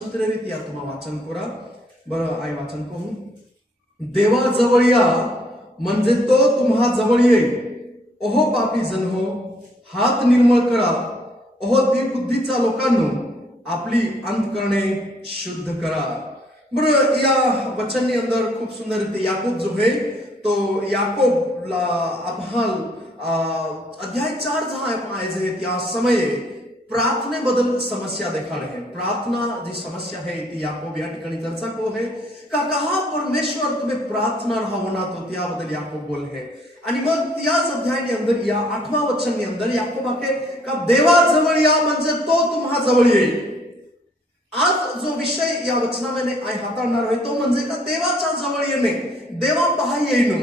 या तुम्हा वाचन करा बरं. आई वाचन करून देवा जवळ या म्हणजे तो तुम्हा जवळ येईल. ओहो पापी जन हो, हात निर्मळ करा. ओहो ती बुद्धीचा लोकांनो, आपली अंतकरणे शुद्ध करा. बरं, या वचनની અંદર खूप सुंदर રીતે याकूब जो है तो याकूबला आपहाल अध्याय 4 जहां पाए जे त्या समये प्रार्थनेबद्दल समस्या देखाड आहे. प्रार्थना जी समस्या है ती याकूब या ठिकाणी चर्चा को है का कहा परमेश्वर तुम्ही प्रार्थना राहवना तो त्याबद्दल याकूब बोल है. आणि मग त्याच अध्यायाની અંદર या 8व्या वचनની અંદર याकूब आके का देवा जवळ या म्हणजे तो तुम्हा जवळ येईल. आज जो विषय या वचनामध्ये हाताळणार आहे तो म्हणजे का देवाच्या जवळ येणे, देवा पहा येणं.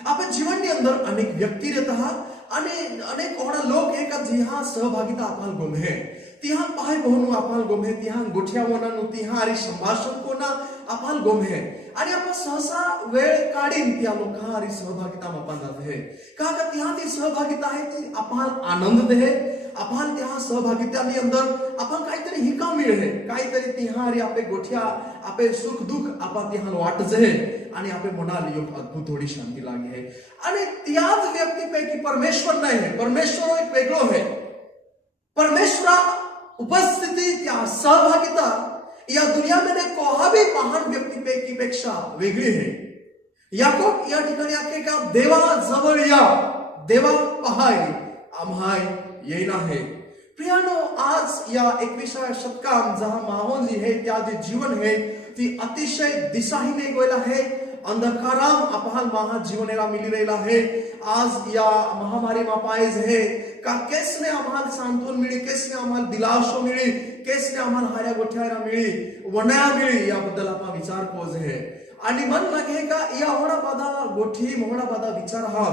आपण जीवनની અંદર अनेक व्यक्ती रहता અને અનેક ઓડા લોક એક જ્યાં સહભાગિતા આપણ ગમે ત્યાં પાય બહનું આપણ ગમે ત્યાં ગોઠિયાઓનાનું ત્યાં હરી સંભાષણ કોના આપણ ગમે અને આપણે સહસા વેळ કાઢીને त्या लोकां हरी सहभागिता आपण जात है का ત્યાં ती सहभागिता आहे ती आपण आनंद दे. आपण त्या सहभागिताની અંદર आपण काहीतरी हिका मिळे, काहीतरी ત્યાં हरी आपे गोठिया आपे सुख दुख आपण ત્યાં वाट जे आणि आपे मनाला एक अद्भुत थोडी शांती लागे है. आणि त्याच व्यक्तीपैकी परमेश्वर नाही है, परमेश्वर एक वेगळो है. परमेश्वरा उपस्थिती त्या सहभागिता या दुनियामध्ये कोहाबी महान व्यक्तीपैकी पेक्षा वेगळी है. याकूब या ठिकाणी आखे का देवा जवळ या, देवा पहाय आम्हाय येईन आहे. प्रियानो, आज या 21व्या शतकात जहां माहोल जी है त्या जे जीवन है ती अतिशय दिशाहीने गेला है. अंधकाराम अपहाल महा जीवनेला मिली रहेला है. आज या महामारी मा पायज है का केसने आम्हाला सांत्वन मिळी, केसने आम्हाला दिलासो मिळी, केसने आम्हाला हाऱ्या गोठ्याला मिळी, वनया मिळी याबद्दल आपण विचार कोज है. आणि मन लगे का या होड़ा बाधा गोठी मोहड़ा बाधा विचार हा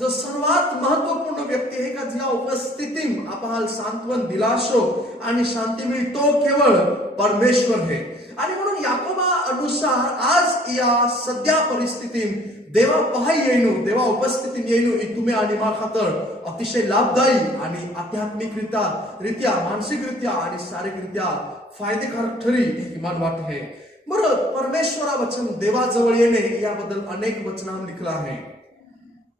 जो सर्वात महत्वपूर्ण व्यक्ती है का ज्या उपस्थिती आपल्याला सांत्वन दिलासो आणि शांती मिळी तो केवळ परमेश्वर है. आणि म्हणून याकोबा अनुसार आज या सध्या परिस्थितीत देवा पहाय येणं, देवा उपस्थितीत येणं तुम्ही आणि मा खातर अतिशय लाभदायी आणि आध्यात्मिकरित्या मानसिकरित्या आणि शारीरिकरित्या फायदेकारक ठरी किमान वाट है. बरं, परमेश्वरा वचन देवा जवळ येणे याबद्दल अनेक वचनां लिखला आहे.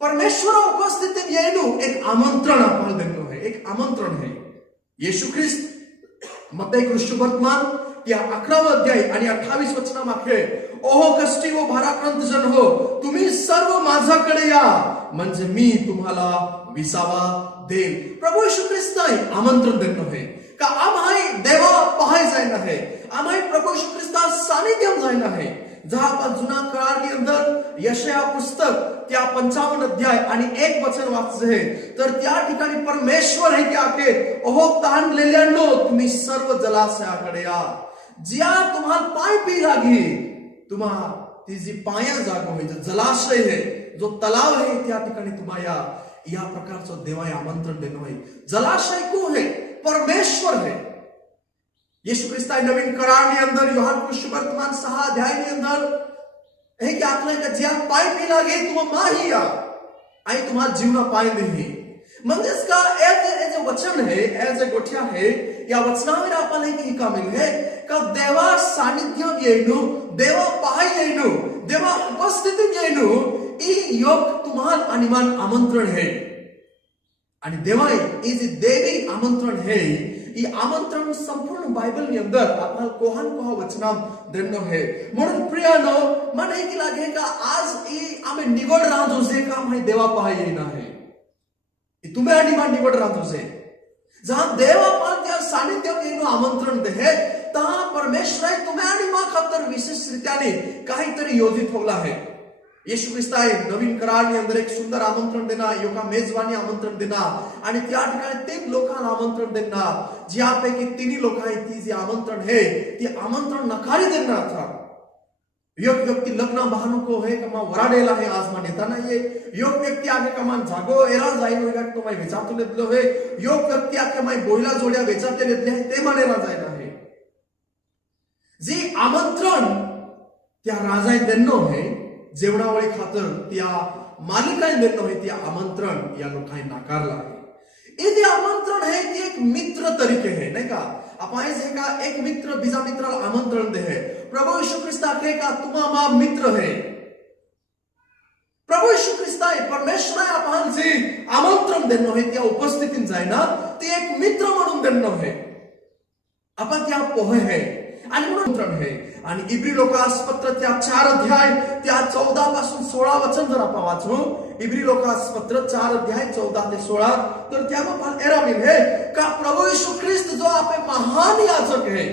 परमेश्वरा उपस्थितीत येणं एक आमंत्रण आपण देणं है, एक आमंत्रण है. येशू ख्रिस्त मत्ती कृष्ण वर्तमान या 11वा अध्याय आणि 28 वचनामागे ओहो कष्टी व भाराक्रांत जन हो, तुम्ही सर्व माझ्याकडे या म्हणजे मी तुम्हाला विसावा देईन. प्रभू येशू ख्रिस्त आमंत्रण देणं है का आम्हाय देवा पहाय जायना है, आम्हाय प्रभू येशू ख्रिस्ता सानिध्यम जायना है. जहां आपण जुना काळाની અંદર यशाया पुस्तक त्या 55 अध्याय आणि 1 वचन वाचले तर त्या ठिकाणी परमेश्वर है की आके ओहो ताणलेल्यांनो तुम्ही सर्व जलाशयाकडे या. ज्या तुम्हाला पाय पी लागी तुम्हा ती जी पाया जागो है, जो जलाशय है, जो तलाव है त्या ठिकाणी तुम्हा या प्रकारचं देवाय आमंत्रण देणं है. जलाशय को है परमेश्वर है. यीशु ख्रिस्ता नवीन करारની અંદર યોહાન સુસમાચાર 6 અધ્યાયની અંદર એ કે આટલે કે જ્યાં પાય પી લાગે तुम माहिया आई तुम्हारा जीवना पाय देही. म्हणजे इसका ए जो वचन है, ए जो गोठ्या है या वचनावर आपल्याला एक कामिल है का देवा सानिध्य येणं, देवा पाय येणं, देवा उपस्थिती येणं ई योग तुम्हाला आणि मान आमंत्रण है. आणि देवा ई जे देवी आमंत्रण है ई आमंत्रण संपूर्ण बाइबलની અંદર आपल्याला कोहान कोहा वचना देणं है. म्हणून प्रियानो, મને एक लागे का आज ई आम्ही निवड राहतो जे काम आहे देवा पहाय येणं आहे. तुम्ही आणि मान निवड राहतो जे जहां देवा पाल त्या सानिध्यात येणं आमंत्रण दे है तहां परमेश्वर तुम्ही आणि मा खातर विशेष रीत्याने काहीतरी योजित ठेवला है. येशू ख्रिस्ताय नवीन करारની અંદર एक सुंदर आमंत्रण देना, योगा मेजवानी आमंत्रण देना आणि त्या ठिकाणी 3 लोकांना आमंत्रण देना. ज्यापैकी 3 लोक आहेत ती जे आमंत्रण है ती आमंत्रण नकारी देणार था. एक व्यक्ती लग्न बहानो को है कमा वराडेला है आज मा नेता नाहीये. एक व्यक्ती आगे कमान जागो एरा जाईन होगा तो माय वेचातो लेतलो है. एक व्यक्ती आगे माय बोयला जोड्या वेचाते लेतले आहे ते मानेला जायला आहे. जे आमंत्रण त्या राजाय देणं है जेवणावळी खातर त्या मालिकाने देणं है त्या आमंत्रण या लोकांनी नाकारला आहे. हे आमंत्रण है ती एक मित्र तरीके है नहीं का आपण का एक मित्र बीजा मित्राला आमंत्रण दे है प्रभु यीशु ख्रिस्त आखे का तुम्हा मा मित्र है प्रभु यीशु ख्रिस्त परमेश्वर आपण जे आमंत्रण देणं आहे त्या उपस्थितीत जायना ते एक मित्र म्हणून देणं आहे आपण त्या पोहे है आणि म्हणून है आणि इब्री लोकासपत्र त्या 4 अध्याय त्या 14 पासून 16 वचन जर आपण वाचू इब्री लोकासपत्र 4 अध्याय 14 ते 16 तर त्यामध्ये एरा मिल है का प्रभु यीशु ख्रिस्त जो आपले महान याजक है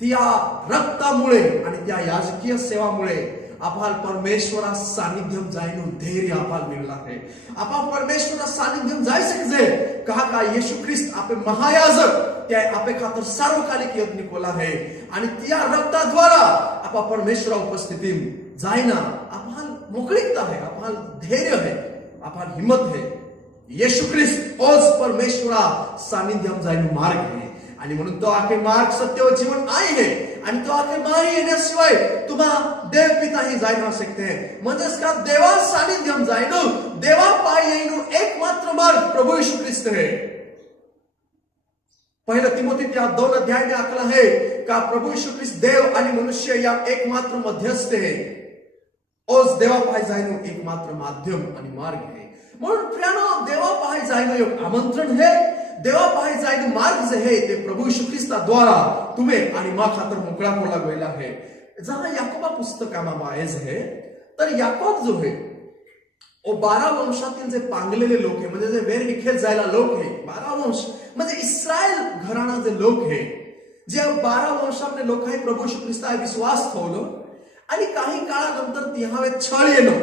त्या रक्तामुळे आणि त्या याजकीय सेवामुळे आपण परमेश्वरा सानिध्यम जायनो धैर्य आपण मिळला आहे आपण परमेश्वरा सानिध्यम जाय सकजे कहा का येशू ख्रिस्त आपले महायाजक त्या आपे खातर सार्वकालिक यज्ञ कोला है आणि त्या रक्ताद्वारा आपण परमेश्वरा उपस्थितीत जायना आपण मोकळीकता है आपण धैर्य है आपण हिम्मत है येशू ख्रिस्त ओज परमेश्वरा सानिध्यम जायनो मार्ग है आणि म्हणून तो आखे मार्ग सत्य व जीवन आहे आणि तो आखे माही येण्याशिवाय तुम्हा देव पिताही जाय ना सकते म्हणजेच का देवा सानिध्यम जायनो देवा पाय येईनो एकमात्र मार्ग प्रभु यीशु ख्रिस्त है पहिला तिमोथी त्या 2 अध्याय में आखला है का प्रभु यीशु ख्रिस्त देव आणि मनुष्य या एकमात्र मध्यस्थ है ओस देवा पाय जायनो एकमात्र माध्यम आणि मार्ग है म्हणून प्रियानो देवा पाय जायनो एक आमंत्रण है देवा पाय जायनो मार्ग जे है ते प्रभु यीशु ख्रिस्ताद्वारा तुम्हे आणि मा खातर मोकळा कोला गेला है जहां याकोबा पुस्तकाમાં बायज है तर याकोब जो है ओ 12 वंशातील जे पांगलेले लोक है म्हणजे जे वेर विखेर जायला लोक है 12 वंश म्हणजे इस्रायल घराणा जे लोक है जे 12 वंशातले लोक आहे प्रभु यीशु ख्रिस्तावर विश्वास ठेवलो आणि काही काळानंतर तिहावे छळ येलो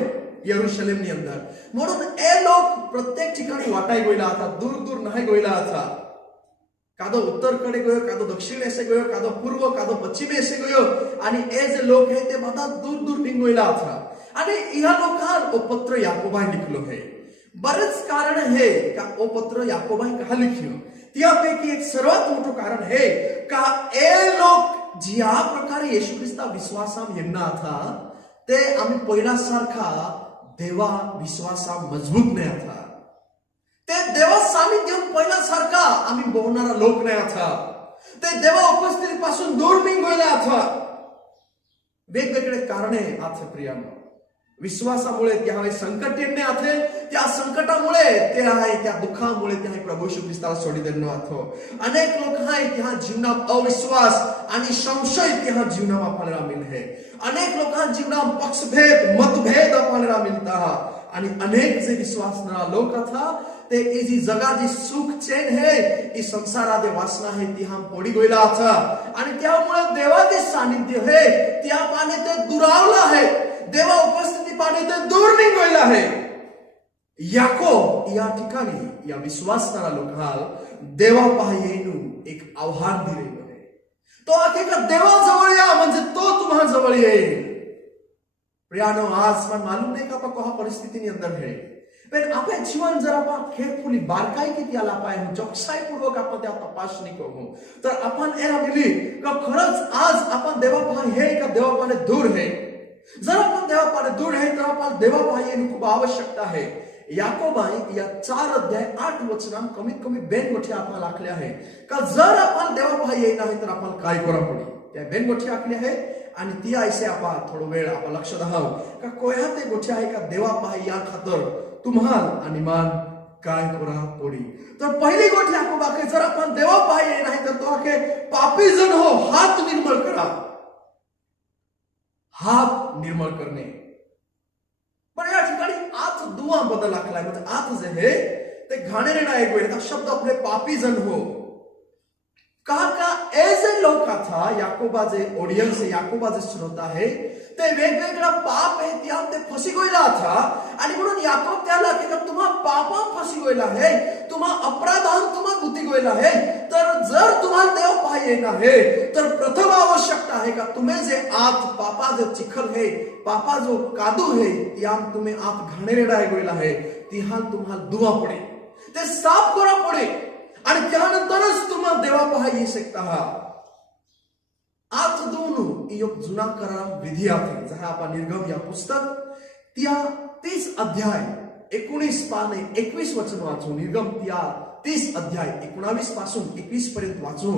यरुशलेमनी अंदर म्हणून ए लोक प्रत्येक ठिकाणी वाटाई गोयला आता दूर दूर नाही गोयला आता कादो उत्तरकडे गयो कादो दक्षिण एसे गयो कादो पूर्व कादो पश्चिम एसे गयो आणि ए जे लोक है ते बता दूर दूर निघोयला आता आणि ह्या लोकांना ओ पत्र याकोबाई लिखलो है बरेच कारण है का ओ पत्र याकोबाई का लिखियो त्यापैकी एक सर्वात मोठं कारण है का ए लोक ज्या प्रकारे येशू ख्रिस्ता विश्वासाम येना था ते आम्ही पहिला सारखा देवा विश्वासा मजबूत नाही आता ते देवा सानिध्य पहिला सारखा आम्ही बोलणारा लोक नाही आता ते देवा उपस्थितीपासून दूर निघोयला आता वेगवेगळे कारणे आता प्रियानो विश्वासामुळे त्यावेळी संकट येणे आथे त्या संकटामुळे ते आहे त्या दुःखामुळे ते प्रभू यीशु ख्रिस्ताला सोडी देणं आथो अनेक लोक आहे त्या जीवनात अविश्वास आणि संशय त्या जीवनात आपल्याला मिळते अनेक लोकांच्या जीवनात पक्षभेद मतभेद आपल्याला मिळतात आणि अनेक जे विश्वासणारा लोक था ते इजी जगाची सुख चैन है इस संसारादे वासना है ती हम पडी गोयला आता आणि त्यामुळे देवाचे सानिध्य है त्या पाने ते दुरावला है देवा उपस्थिती पाने ते दूर निघोयला है याकोब या ठिकाणी या विश्वासणारा लोकांना देवा पाहेनु एक आव्हान दिलेलं आहे तो आखे का देवा जवळ या म्हणजे तो तुम्हा जवळ येईल प्रियानो आज मन मालूम नहीं का कोहा परिस्थिति अंदर है पर आपे जीवन जरा आपण केअरफुली बारकाई की त्याला पाय चौकसाई पूर्वक आपण त्या तपासणी करू तर आपण एरा मिली का खरंच आज आपण देवा पाय हे का देवा पाने दूर है जर आपण देवा पाने दूर है तर आपण देवा पाय येणे खूप आवश्यकता है याकोबाई या 4 अध्याय 8 वचनां कमीत कमी बेन गोठी आपण लाखले आहे का जर आपण देवा पाय येई नाही तर आपण काय करा पडी त्या बेन गोठी आखली आहे आणि ती ऐसे आपण थोडं वेळ आपण लक्ष द्याव का कोया ते गोठी आहे का देवा पाय या खातर तुम्हाल आणि मान काय करा पडी तर पहिली गोष्ट आपण बाकी जर आपण देवा पाहिजे नाही तर तो आखे पापी जन हो हात निर्मळ करा हात निर्मळ करणे पण या ठिकाणी आत दुआ बदल आखलाय म्हणजे आत जे हे ते घाणेरे नाही गोळे शब्द आपले पापी जन हो कहा का ऐसे लोग का था याकोबा जे ऑडियन्स है याकोबा जे श्रोता है ते वेगवेगळा पाप है त्या ते फसी गोयला था आणि म्हणून याकोब त्याला की तुम्हा पापा फसी गोयला है तुम्हा अपराधान तुम्हा गुती गोयला है तर जर तुम्हाला देव पाहिजे ना है तर प्रथम आवश्यकता है का तुम्हें जे आत पापा जो चिखल है पापा जो कादू है त्या तुम्हें आत घाणेरे डाय गोयला है तिहान तुम्हाला दुआ पडे ते साफ करा पडे आणि त्यानंतरच तुम्हाला देवा पाहा येऊ शकता आत दोन एक जुना करार विधी आहे जहा आपण निर्गम या पुस्तक त्या 30 अध्याय 19 पाने 21 वचन वाचू निर्गम त्या 30 अध्याय 19 पासून 21 पर्यंत वाचू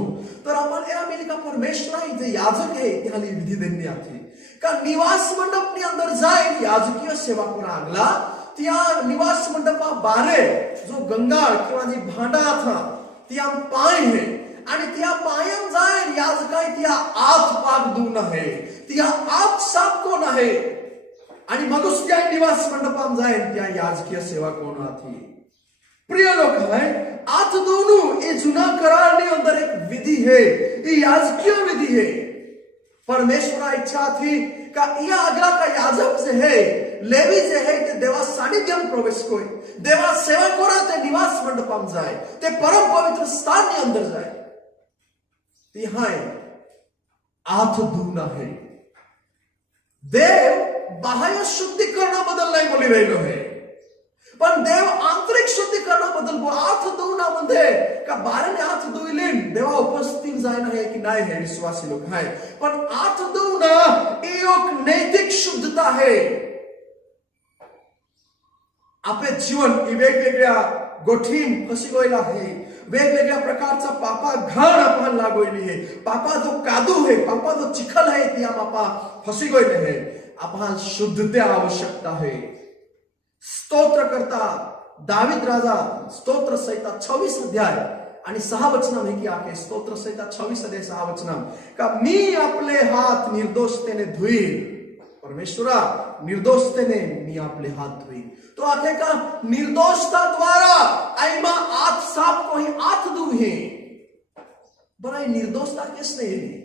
तर आपण या मिली का परमेश्वर जे याजक है त्याली विधि देनी आती का निवास मंडप ની અંદર જાય याजकीय सेवा करा આગલા त्या निवास मंडपा बारे जो गंगाळ किंवा जी भांडा था त्या पाय है आणि त्या पायम जाय याजकाय त्या आत पाक दून आहे त्या आत साप कोण आहे आणि मगच त्या निवास मंडपाम जाय त्या याजकीय सेवा कोण आती प्रिय लोक है आत दोनों ये जुना करार ने अंदर एक विधि है ये याजकीय विधि है परमेश्वर इच्छा थी का या अगला का याजक से है लेवी जे है ते देवा सानिध्यम प्रवेश कोई देवा सेवा कोरा ते निवास मंडपम जाए ते परम पवित्र स्थान ने अंदर जाए ते हाय आत दूना है देव बाह्य शुद्धीकरण बदल नाही बोली राहिलो है पण देव आंतरिक शुद्धीकरणाबद्दल आत धुवण्यामध्ये का बाराने आत धुविलीन देवा उपस्थित जायना है की नाही हे विश्वासी लोक आहे पण आत धुवणं एक नैतिक शुद्धता है आपले जीवन वेगवेगळ्या गोठीन फसी गयला आहे वेगवेगळ्या प्रकारचा पापा घाण आपण लागोयली है पापा जो कादू है पापा जो चिखल है त्या पापा फसी गयले है आपण शुद्धता आवश्यकता है स्तोत्र करता दावीद राजा स्तोत्र संहिता 26 अध्याय आणि 6 वचन है की आके स्तोत्र संहिता 26 अध्याय 6 वचन का मी आपले हात निर्दोषतेने धुईल परमेश्वरा निर्दोषतेने मी आपले हात धुईल तो आखे का निर्दोषता द्वारा आईमा आत साफ को ही आत दुहे बराई निर्दोषता किस नहीं है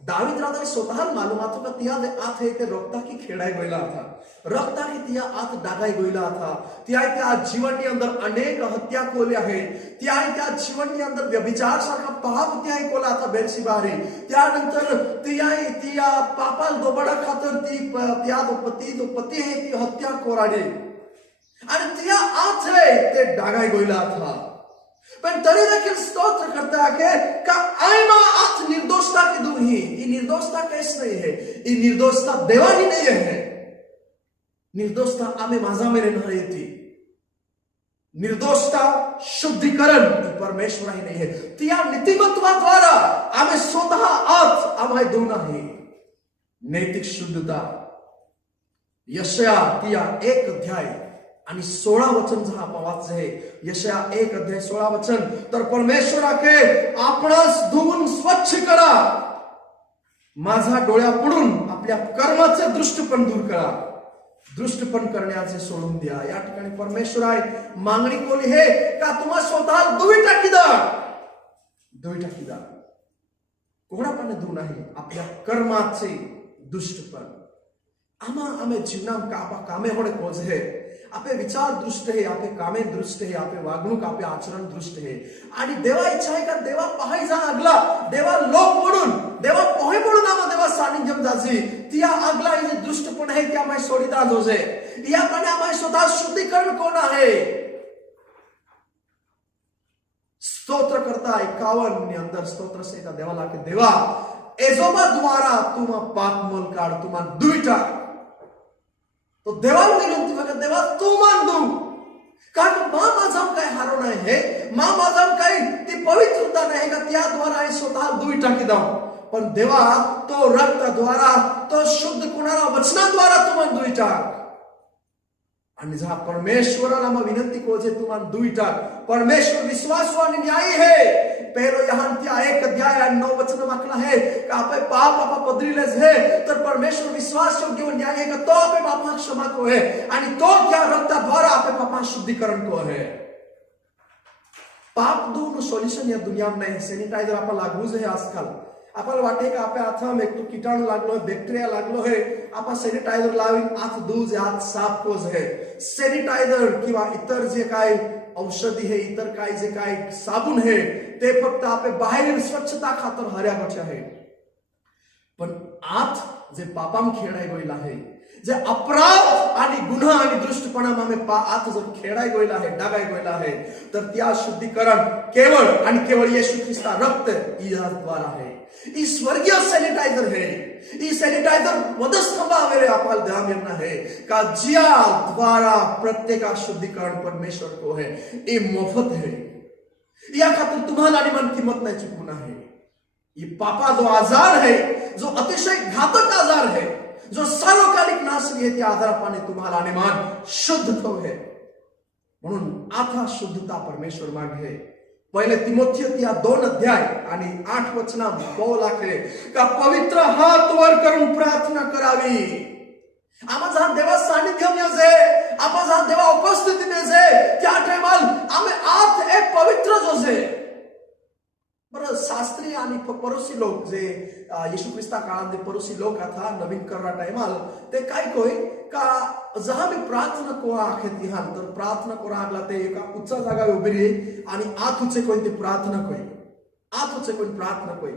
दावीद राजा स्वतः मालूम था का तिया आत है ते रक्ता की खेड़ाई गयला था रक्ता की तिया आत डागाई गयला था तिया त्या जीवननी अंदर अनेक हत्या कोल्या है तिया त्या जीवननी अंदर व्यभिचार सारखा पाप तिया कोला था बेरसिबारी त्यानंतर तिया पापाल दोबडा खातर ती त्या दो पती है ती हत्या कोराडी आणि तिया आत है ते डागाई गयला था पण तरी देखील स्तोत्र करता है का आईमा आत निर्दोषता की दूही ये निर्दोषता कैसे नहीं है ये निर्दोषता देवा ही नहीं है निर्दोषता आमे माझा मेरे न येती निर्दोषता शुद्धीकरण परमेश्वर ही नहीं है तिया नीतिमत्वा द्वारा आमे स्वतः आत आम्हाय दोन आहे नैतिक शुद्धता यशया तिया 1 अध्याय आणि 16 वचन जहा आपण वाचले है यशया 1 अध्याय 16 वचन तर परमेश्वर आके आपणास धुवून स्वच्छ करा माझा डोळ्या पुढून आपल्या कर्माचे दृष्टपण दूर करा दृष्टपण करण्याचे सोडून द्या या ठिकाणी परमेश्वर आहे मागणी कोली है का तुम्हा स्वतः दुवी टाकी दा कोणापणे धुवून आहे आपल्या कर्माचे दुष्टपण आमे जीवनाम का आपा कामे होणे कोज है आपे विचार दृष्ट है आपे कामे दृष्ट है आपे वागणूक आपे आचरण दृष्ट है आणि देवा इच्छा है का देवा पाहाय जा आगला देवा लोक म्हणून देवा पोहे म्हणून आम्हा देवा सानिध्यम जाजी तिया आगला हे दृष्टपण है त्या माय सोडीता जोजे या पण आम्हा स्वतः शुद्धीकरण कोण आहे स्तोत्र करता 51 ની અંદર स्तोत्र संहिता देवाला के देवा एजोबा द्वारा तुम पाप मल काढ तुम दुईटा तो देवाला विनंती बघा देवा तू मान दू कारण मा माझम काय हारो नाही है मा माझम काय ती पवित्रता नाही का त्या द्वारा स्वतः दुई टाकी दाव पण देवा तो रक्त द्वारा तो शुद्ध कुणारा वचनाद्वारा तुम दुई टाक आणि जहा परमेश्वराला मग विनंती कोजे तुमान दुई टाक परमेश्वर विश्वासवान न्यायी है पहलो यहाँ त्या 1 अध्याय 9 वचन माखला है का आपे पाप आपा पदरीलेस है तर परमेश्वर विश्वास योग्य व न्यायी है का तो आपे पापा क्षमा को है आणि तो त्या रक्ताद्वारा आपे पापा शुद्धीकरण को है पाप दूर सोल्यूशन या दुनिया में नहीं सैनिटाइजर आपा लागूज है आजकल आपल्याला वाटे का आपल्या हातामध्ये एक तो कीटाणू लागलो है बैक्टेरिया लागलो है आपण सॅनिटायझर लावून हात धुज हात साफ कोज है सॅनिटायझर किंवा इतर जे काय औषधी है इतर काय जे काय साबुन है ते फक्त आपले बाहेर स्वच्छता खातर हऱ्या गोष्टी आहे पण आत जे पापाम खेळाय गयला आहे जे अपराध आणि गुन्हा आणि दुष्टपणा मामे आत जो खेळाय गयला आहे डागाय गयला आहे तर त्या शुद्धीकरण केवळ आणि केवळ येशू ख्रिस्ता रक्त या द्वारा है ई स्वर्गीय सॅनिटायझर है ई सॅनिटायझर वधस्तंभावर आपल्याला ध्यान देना है का जिया द्वारा प्रत्येक शुद्धिकरण परमेश्वर को है ये मोफत है। या खातर तुम्हाला आणि मन किंमत नाही चुकून आहे। ये पापा जो आजार है, जो अतिशय घातक आजार है, जो सार्वकालिक नासनी है, त्या आजारापाने तुम्हाला आणि मन शुद्ध तो है। म्हणून आता शुद्धता परमेश्वर मागे पहिले तिमोथेय या 2 अध्याय आणि 8 वचना पौल आखे का पवित्र हात वर करून प्रार्थना करावी। आम्हा जहा देवा सानिध्यम जे आपण जहा देवा उपस्थितीने जे त्या टाइमाल आम्ही आत एक पवित्र जो जे बरं शास्त्रीय आणि परोसी लोक जे येशू ख्रिस्ता काळात परोसी लोक आता नवीन करा टाइमाल ते काय कोय का जहा मी प्रार्थना कोआ आखेत यहाँ तर प्रार्थना कोरा लागला ते एका उच्च जागा उभी रही आणि आत उचे कोण ते प्रार्थना कोय आत उचे कोण प्रार्थना कोय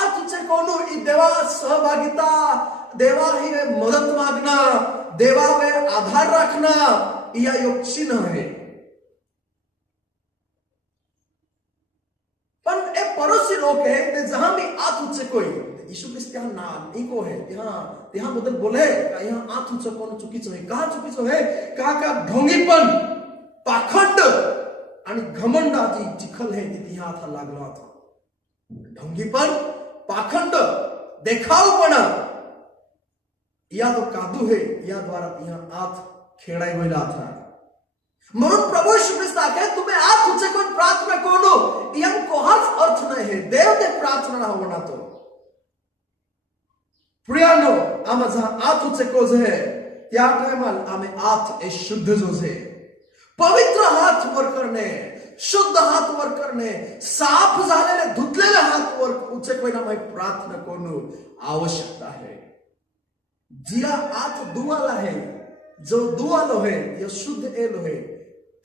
आत उचे कोण ई देवा सहभागिता देवा ही मदद मागना देवा वे आधार रखना या योग चिन्ह है। पण एक पड़ोसी लोग है ते जहां भी आत उच्च कोई यीशु ख्रिस्ता नाम इको है यहाँ बदल बोले यहाँ आत उच्च कोण चुकीचं आहे का चुकीचं आहे का ढोंगीपण पाखंड आणि घमंडाची चिखल है ती यहाँ आता लागला होता। ढोंगीपण पाखंड देखावपणा या जो कादू है या द्वारा यहाँ आत खेड़ाई हुआ था। म्हणून प्रभू यीशु ख्रिस्त आखे तुम्हें आत उच्च कोण प्रार्थना करो यम कोहाच अर्थ नाही है देव ते प्रार्थना होना तो प्रियानो आम जहा आत उच्च कोज है त्या टाइमाल आम्ही आत ए शुद्ध जो है पवित्र हात वर करणे शुद्ध हात वर करणे साफ झालेले धुतलेले हात वर उच्च कोणा माहिती प्रार्थना करणं आवश्यकता है। जिया आत दुआला है जो दुआलो है या शुद्ध एलो है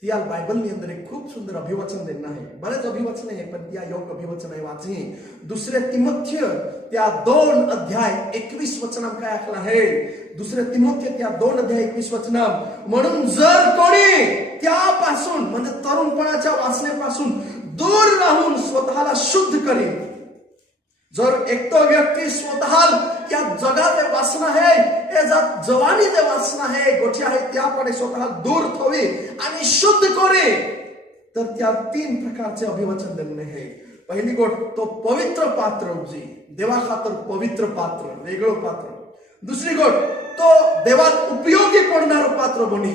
त्या बाइबल ની અંદર એક खूप सुंदर अभिवचन देना है। बरेच अभिवचन आहे पण त्या योग अभिवचन आहे वाची दुसरे तिमोथेय त्या 2 अध्याय 21 वचनाम काय आखला है। दुसरे तिमोथेय त्या 2 अध्याय 21 वचनाम म्हणून जर कोणी त्यापासून म्हणजे तरुणपणाच्या वासनेपासून दूर राहून स्वतःला शुद्ध करेल जर एक तो व्यक्ती स्वतः या जगाचे वासना है या जवानी जे वासना है गोठी आहे त्याकडे स्वतः दूर ठेवी आणि शुद्ध करे तर त्या 3 प्रकारचे अभिवचन देणे है। पहिली गोष्ट तो पवित्र पात्र जी देवा खातर पवित्र पात्र वेगळं पात्र। दुसरी गोष्ट तो देवात उपयोगी पडणार पात्र बनी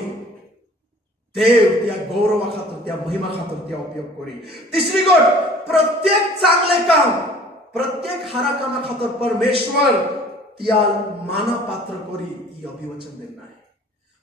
देव त्या गौरवा खातर त्या महिमा खातर त्या उपयोग करी। तिसरी गोष्ट प्रत्येक चांगले काम प्रत्येक हारा कामा खातर परमेश्वर त्या माना पात्र करी ही अभिवचन देना है।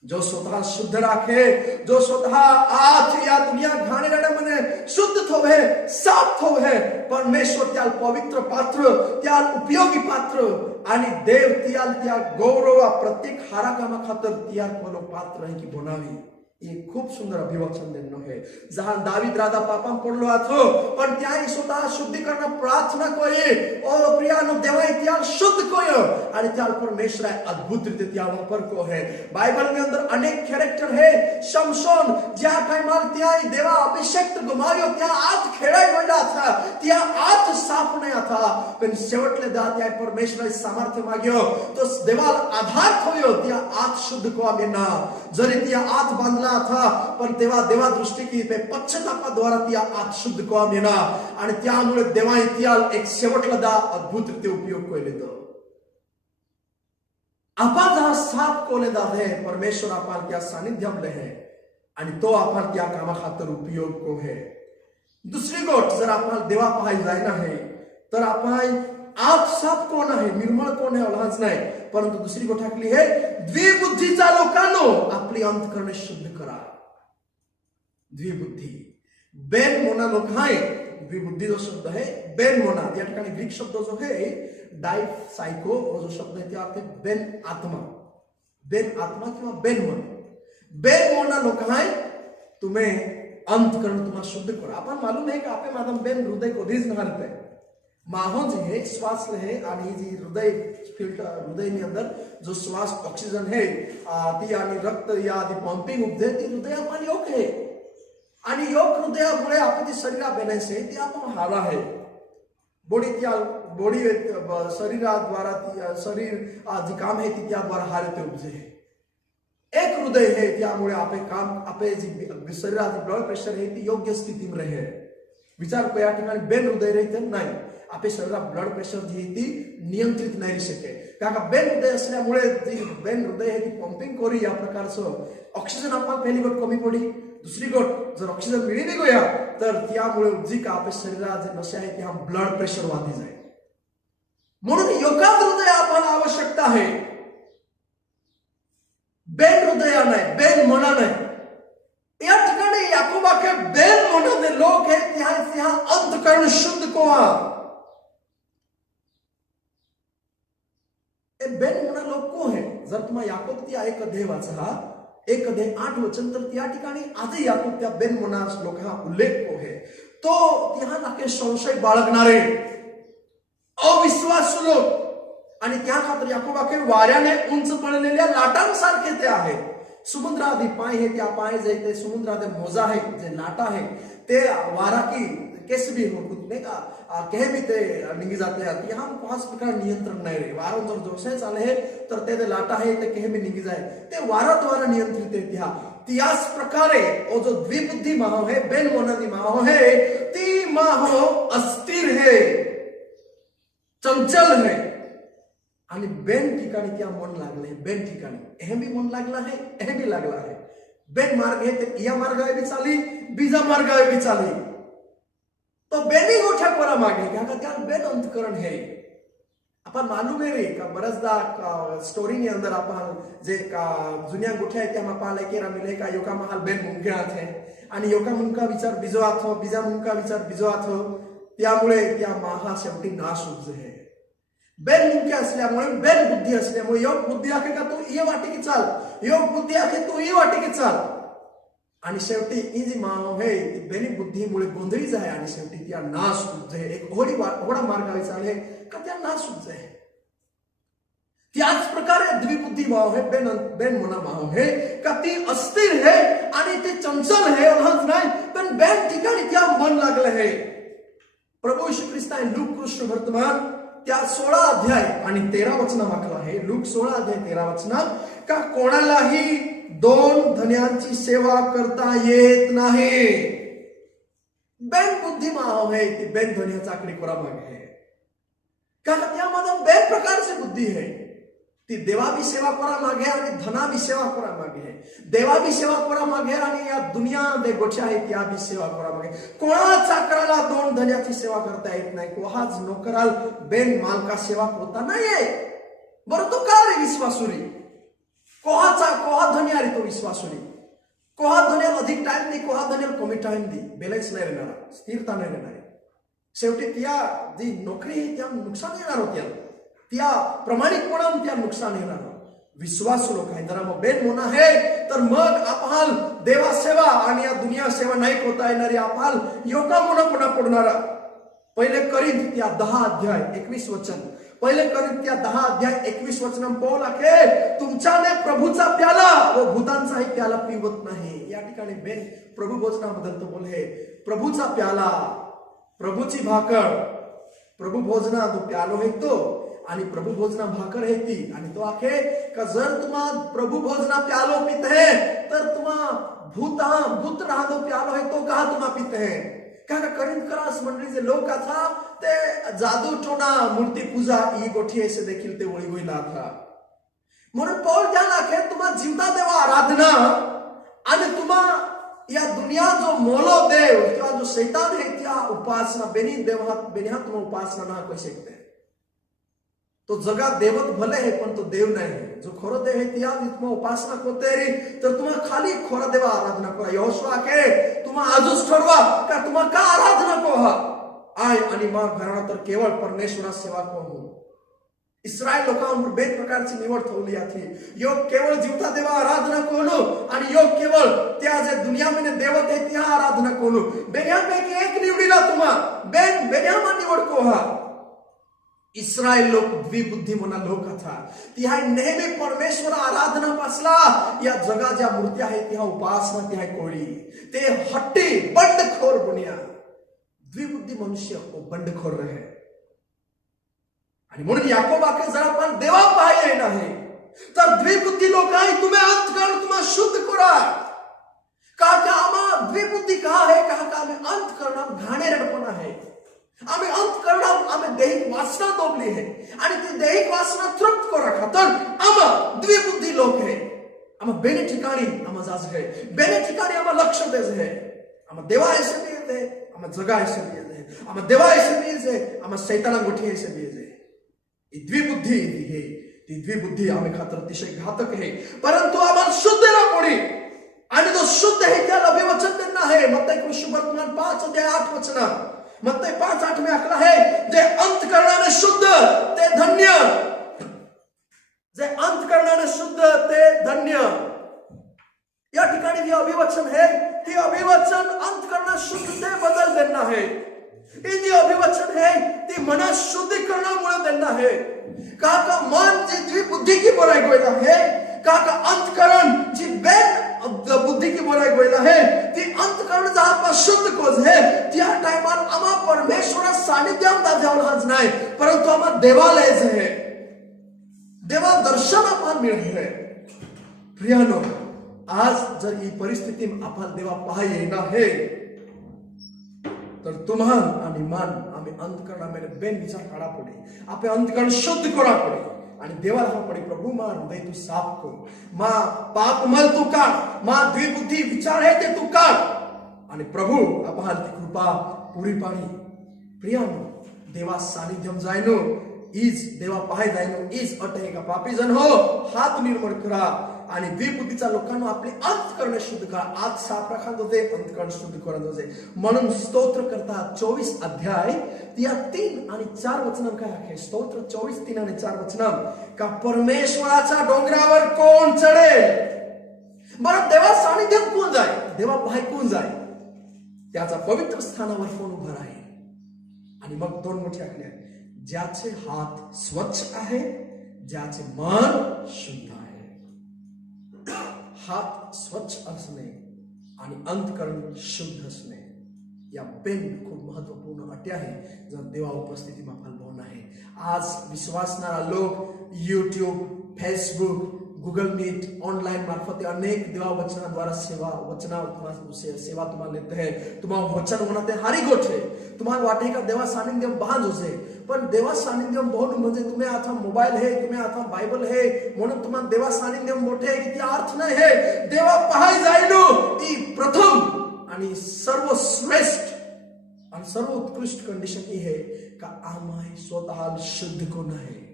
जो स्वतः शुद्ध राखे जो स्वतः आज या दुनिया घाणे रडे मने शुद्ध थोवे साफ थोवे परमेश्वर त्या पवित्र पात्र त्या उपयोगी पात्र आणि देव त्या गौरव प्रत्येक हारा कामा खातर त्या कोनो पात्र है की बनावी ये खूप सुंदर अभिवचन देणं है। जहां दावीद राजा पापाम पडलो आथो पण त्याही स्वतः शुद्धीकरण प्रार्थना कोये ओ प्रियानो देवाई त्या शुद्ध कोयो आणि त्या परमेश्वर अद्भुत रीते त्या वापर को है। बाइबल में अंदर अनेक कैरेक्टर है। शमशोन ज्या टाइमाल त्याही देवा अभिषेक गुमायो त्या आत खेळाय गेला था त्या आत साफ नाही था पण शेवटले दा त्या परमेश्वर सामर्थ्य माग्यो तो देवाल आधार खोयो त्या आत शुद्ध को आमेना जरी त्या आत बांधला था पण तेव्हा देवा दृष्टी की ते पश्चातापाद्वारा त्या आत शुद्ध को आमेना आणि त्यामुळे देवा इतिहाल एक शेवटला दा अद्भुत रीते उपयोग केले तो आपण जहा साफ कोले दा है परमेश्वर आपण त्या सानिध्यम ले है आणि तो आपण त्या कामा खातर उपयोग को है। दुसरी गोष्ट जर आपण देवा पाहाय जायना है तर आपण आत साफ कोण आहे निर्मळ कोण आहे ओळखाच नाही परंतु दुसरी गोष्ट टाकली है द्विबुद्धीचा लोकांनो आपली अंतःकरणे शुद्ध करा। द्विबुद्धी बेन मोना लोक आहे द्विबुद्धी जो शब्द है बेन मोना या ठिकाणी ग्रीक शब्द जो है डायसाइको जो शब्द है त्या अर्थ बेन आत्मा किंवा बेन मोना लोक आहे तुम्हें अंतःकरण तुम्हाला शुद्ध करा। आपण मालूम है कि आपे मादम बेन हृदय कधीच नहारत है माहो जे है श्वास है आणि जी हृदय फिल्टर हृदय में अंदर जो श्वास ऑक्सीजन है ती आणि रक्त या आदि पंपिंग उपदे ती हृदयापान योग है आणि योग हृदयामुळे आपली शरीरा बनायचे ती आपण हारा है बॉडी त्या बॉडी शरीराद्वारा शरीर जी काम आहे ती त्याद्वारा हारते उपजे एक हृदय है त्यामुळे आपे काम आपे जी शरीराची ब्लड प्रेशर आहे ती योग्य स्थितीत रहे विचार को या ठिकाणी बेन हृदय रहित नाही आपे शरीरात ब्लड प्रेशर जी ती नियंत्रित नाही शके कारण बेन हृदय असल्यामुळे जी बेन हृदय आहे ती पंपिंग करी या प्रकारचं ऑक्सिजन आपण पहिली गोष्ट कमी पडी दुसरी गोष्ट जर ऑक्सिजन मिळली गया तर त्यामुळे जी का आपल्या शरीरात जे नशे आहे त्या ब्लड प्रेशर वाढी जाईल म्हणून योगात हृदय आपण आवश्यकता आहे बेन हृदया नाही बेन मना नाही या ठिकाणी याकोबाके बेन मनाने लोक है त्या अंतकरण शुद्ध कोहा बेन मना लोक को है जर तुम्हाला याकोब त्या एक अध्याय वाचा एक अध्याय 8 वचन तर त्या ठिकाणी आजही याकोब त्या बेन मना लोक हा उल्लेख को है तो त्या नाके संशय बाळगणारे अविश्वासू लोक आणि त्या खातर याकोबाके वाऱ्याने उंच पडलेल्या लाटांसारखे ते आहेत समुद्रादी पाय हे त्या पाय जे ते समुद्रादे मोजा आहे जे लाटा आहे ते वारा की कैसे भी हो कुछ नहीं का कहे भी ते निघी जाते हैं यहाँ पास प्रकार नियंत्रण नहीं रहे वारा जर जोशे चाले है तर ते लाटा है ते कहे भी निघी जाए ते वारा द्वारा नियंत्रित है त्याच प्रकारे ओ जो द्विबुद्धि माहो है बेन मोनादी माहो है ती माहो अस्थिर है चंचल है आणि बेन ठिकाणी त्या मन लागले बेन ठिकाणी हे बी मन लागला है हे बी लागला है बेन मार्ग है ते या मार्गावे बी चाली बीजा मार्गावे बी चाली तो बेनी गोठ्या कोरा मागे क्या त्या बेन अंतकरण है आपण मालूम है रे का बरसदा स्टोरी ने अंदर आपण जे का जुन्या गोठ्या आहेत त्या पाले केरा मिले का योका महाल बेन मुंक्या थे आणि योका मुंका विचार बिजो आथो बीजा मुंका विचार बिजो आथो त्यामुळे त्या महा शेवटी नाश उपजे है बेन मुख्य असल्यामुळे बेन बुद्धी असल्यामुळे योग बुद्धी आहे का तू ये वाटे की चाल योग बुद्धी आहे तू ये वाटे की चाल आणि शेवटी ही जी मानव आहे ती बेनी बुद्धीमुळे गोंधळीच आहे आणि शेवटी त्या नाश उपजे एक होडा मार्गावे चाले का त्या नाश उपजे त्याच प्रकारे द्विबुद्धी माव है बेन मना माव है का ती अस्थिर है आणि ती चंचल है अलहज नाही पण बेन ठिकाणी त्या मन लागले है प्रभू श्री ख्रिस्ता लूक कृष्ण वर्तमान त्या 16 अध्याय आणि 13 वचन वाकला आहे लूक 16 अध्याय 13 वचन का कोणालाही 2 धन्यांची सेवा करता येत नाही बेन बुद्धी माव है ती बेन धन्याचा आकडे कोरा मागे है कारण त्यामध्ये बेन प्रकारची बुद्धी है ती देवाबी सेवा करा मागे आणि धनाबी सेवा करा मागे है देवाबी सेवा करा मागे आणि या दुनिया दे गोठ्या आहे त्याबी सेवा करा मागे कोणाचा कराला 2 धन्याची सेवा करता येत नाही कोहाच नोकराल बेन मालका सेवा होता नाहीये बरं तो का रे विश्वासुरी कोहा धन्यारी तो विश्वासुरी कोहा धन्याला अधिक टाइम दी कोहा धन्याला कमी टाइम दी बॅलन्स नाही राहणार स्थिरता नाही राहणार शेवटी त्या जी नोकरी आहे त्या नुकसान येणार होत्या त्या प्रामाणिकपणाने त्या नुकसान येणार विश्वासू लोक आहे जरा मग बेन होणं आहे तर मग आपण देवा सेवा आणि या दुनिया सेवा नाही होता येणारी आपण योगा म्हणून पडणारा पहिले करीत त्या 10 अध्याय 21 वचन पहिले करीत त्या 10 अध्याय 21 वचन पावला के तुमच्याने प्रभूचा प्याला व भूतांचाही प्याला पिवत नाही या ठिकाणी बेन प्रभू भोजनाबद्दल तो बोले प्रभूचा प्याला प्रभूची भाकर प्रभू भोजना तो प्यालो है तो आणि प्रभू भोजना भाकर है ती आणि तो आखे का जर तुम्हा प्रभू भोजना प्यालो पीते है तर तुम्हा भूत राहतो प्यालो है तो कहा तुम्हा पीते है का करिंथ मंडळी जे लोक था ते जादू टोना मूर्ती पूजा ही गोठी ऐसे देखील ते वळी होईला था म्हणून पौल त्या लाखे तुम्हा जीवता देवा आराधना आणि तुम्हा या दुनिया जो मोलो देव किंवा जो शैतान है त्या उपासना बेनी तुम्हा उपासना ना करू शकते तो जगात देवत भले है पण तो देव नाही है जो खरो देव है त्या तुम्हा उपासना करते रे तर तुम्हा खाली खरा देवा आराधना करा यहोशुआ के तुम्हा आजच ठरवा का तुम्हा का आराधना कोहा आय आणि मा घराणा तर केवळ परमेश्वरा सेवा कोहू इस्रायल लोकांवर बेद प्रकारची निवड ठेवली आहे योग केवळ जीवता देवा आराधना कोलो आणि योग केवळ त्या जे दुनियामध्ये देवत आहे त्या आराधना कोलो बेन्यामीनपैकी एक निवडीला तुम्हा बेन्यामीन निवड कोहा इस्रायल लोक द्विबुद्धी म्हणा लोक था ती हाय नेहमी परमेश्वर आराधना पासला या जगा ज्या मूर्ती आहेत त्या उपासना ती हाय कोळी ते हट्टी बंडखोर बुनिया द्विबुद्धि मनुष्य वो बंडखोर रहे आणि म्हणून याकोबाकडे जर आपण देवा पाहायला नाही तर द्विबुद्धी लोक आहे तुम्ही अंतकरण तुम्हाला शुद्ध करा का आम्हा द्विबुद्धी का आहे का आम्ही अंतकरण घाणेरडपण आहे आम्ही अंतकरण आम्ही दैहिक वासना दोबली आहे आणि ती दैहिक वासना तृप्त करा खातर आम्हा द्विबुद्धी लोक आहे आम्हा बेने ठिकाणी आम्हा जायचं आहे बेने ठिकाणी आम्हा लक्ष द्यायचं आहे आम्हा देवा ऐसे भी येते आम्हा जगा ऐसे भी येते आम्हा देवा ऐसे भी येते आम्हा शैताना गोठी ऐसे भी येते ही द्विबुद्धी हे ती द्विबुद्धी आम्ही खातर अतिशय घातक आहे परंतु आम्हाला शुद्ध ना कोणी आणि जो शुद्ध आहे त्याला अभिवचन देणं आहे मत्ती सुवर्तमान 5:8 मत्ती 5:8 में आखला है जे अंतकरणाने शुद्ध ते धन्य जे अंतकरणाने शुद्ध ते धन्य या ठिकाणी जे अभिवचन है ते अभिवचन अंतकरण शुद्धते बदल देना है हे जे अभिवचन है ते मना शुद्धीकरणामुळे देना है का मन जी द्विबुद्धी की बोलाई गोयला है का अंतकरण जी बेन बुद्धि की बोलाई गोयला है ती अंतकरण जहां पर शुद्ध कोज है त्या टाइमार आम्हा परमेश्वरा सानिध्यात जावलाच नाही परंतु आम्हा देवालयाच है देवा दर्शन आपण मिळते प्रियानो आज जर ही परिस्थिती आपण देवा पाहायला नाही तर तुम्हान आणि मान आम्ही अंतकरणामध्ये बेन विचार काढा पडे आपण अंतकरण शुद्ध करा पडे आणि देवाला हा पडे प्रभु मा हृदय तू साफ कर मा पाप मल तू काढ मा द्विबुद्धी विचार आहे ते तू काढ आणि प्रभु आपण ती कृपा पुरी पाणी प्रियानो देवा सानिध्यम जायनो इज देवा पाहाय जायनो इज अटे का पापी जन हो हात निर्मळ करा आणि द्विबुद्धीचा लोकांना आपले अंतकरण शुद्ध करा आत साफ राखा होते अंतकरण शुद्ध करत होते म्हणून स्तोत्र करता 24 अध्याय या 3 आणि 4 वचन काय आहे स्तोत्र 24 3 आणि 4 वचन का परमेश्वराच्या डोंगरावर कोण चढेल बरं देवा सानिध्यात कोण जाय देवा पाहाय कोण जाय त्याचा पवित्र स्थानावर कोण उभा आहे आणि मग दोन मोठे आज्ञा ज्याचे हात स्वच्छ आहे ज्याचे मन शुद्ध आहे हात स्वच्छ असणे आणि अंतकरण शुद्ध असणे या बेन खूप महत्वपूर्ण अटी आहे जर देवा उपस्थिती आपण बोलणं आहे आज विश्वासणारा लोक YouTube Facebook Google Meet online मार्फत अनेक देवा वचनाद्वारा सेवा तुम्हाला लेते हैं तुम्हाला वचन होणार हारी गोठे तुम्हाला वाटे का देवा सानिध्यम बांध होसे पण देवा सानिध्यम बहुन म्हणजे तुम्ही आता मोबाईल है तुम्ही आता बायबल है म्हणून तुम्हाला देवा सानिध्यम मोठे आहे की अर्थ नाही है देवा पाहाय जायनो ती प्रथम आणि सर्वश्रेष्ठ आणि सर्व उत्कृष्ट कंडिशन ही है का आम्ही स्वतः शुद्ध कोण आहे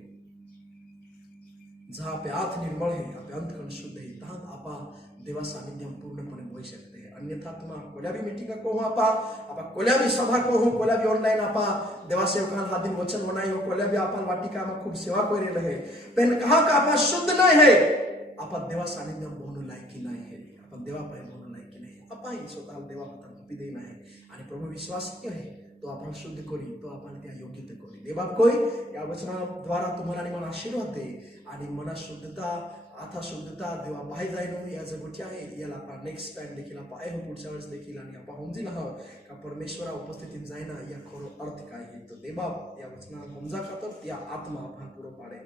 जहां पे आत्म निर्मल है आप अंतकरण शुद्ध है तहां आपा देवा सानिध्यम पूर्णपणे होई शकते हैं अन्यथा तुम्हा कोल्या भी मीटिंग को हो आपा कोल्या भी सभा को हो कोल्या भी ऑनलाइन आपा देवा सेवकान हादिन वचन बनाई हो कोल्या भी आपा वाटिका में खूब सेवा कोई रहे पेन कहा का आपा शुद्ध नहीं है आपा देवा सानिध्यम बोलने लायक नहीं है आपा देवा पाए बोलने लायक नहीं आपा ही स्वतः देवा पता कपी देना है आणि प्रभु विश्वास है तो आपण शुद्ध करी तो आपण त्या योग्यता करी देवा कोई या वचनाद्वारा तुम्हाला आणि मला आशीर्वाद दे आणि मना शुद्धता आता शुद्धता देवा पाहाय जायनो या जगोटी आहे याला आपण नेक्स्ट टाइम देखील आपण आहे पुढच्या वेळेस देखील आणि आपण होमजी ना का परमेश्वरा उपस्थितीत जायना या खरो अर्थ काय आहे तो देवा या वचना होमजा खातर या आत्मा आपण पुरो पाडे